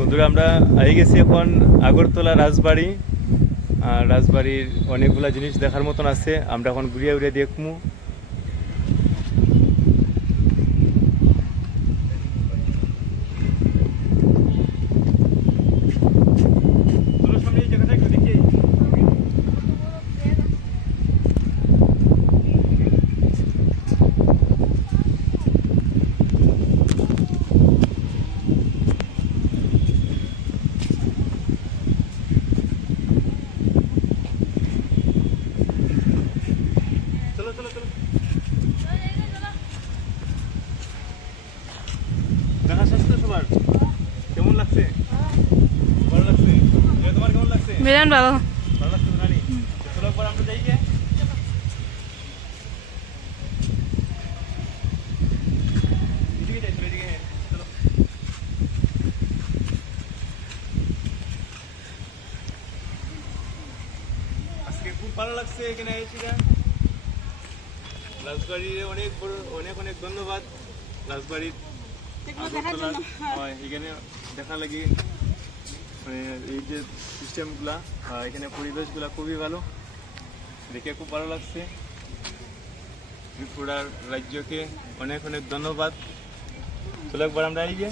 বন্ধুরা আমরা আই গেছি এখন আগরতলা রাজবাড়ি। আর রাজবাড়ির অনেকগুলা জিনিস দেখার মতন আছে, আমরা এখন ঘুরিয়ে ঘুরিয়ে দেখমু। দেখা শেষ তো সবার? কেমন লাগছে? ভালো লাগছে? তোমার কেমন লাগছে? বিরান ভালো। ভালো লাগছে রানী? চলো একবার আমরা যাই গে। এদিকে যাই, চলো এদিকে, চলো। আজকে খুব ভালো লাগছে এখানে এসে। রাজবাড়ির অনেক বড় অনেক অনেক ধন্যবাদ। রাজবাড়ির এখানে দেখা লাগি মানে এই যে সিস্টেমগুলা, এখানে পরিবেশগুলা খুবই ভালো, দেখে খুব ভালো লাগছে। ত্রিপুরার রাজ্যকে অনেক অনেক ধন্যবাদ। চলো একবার আমরা এই গিয়ে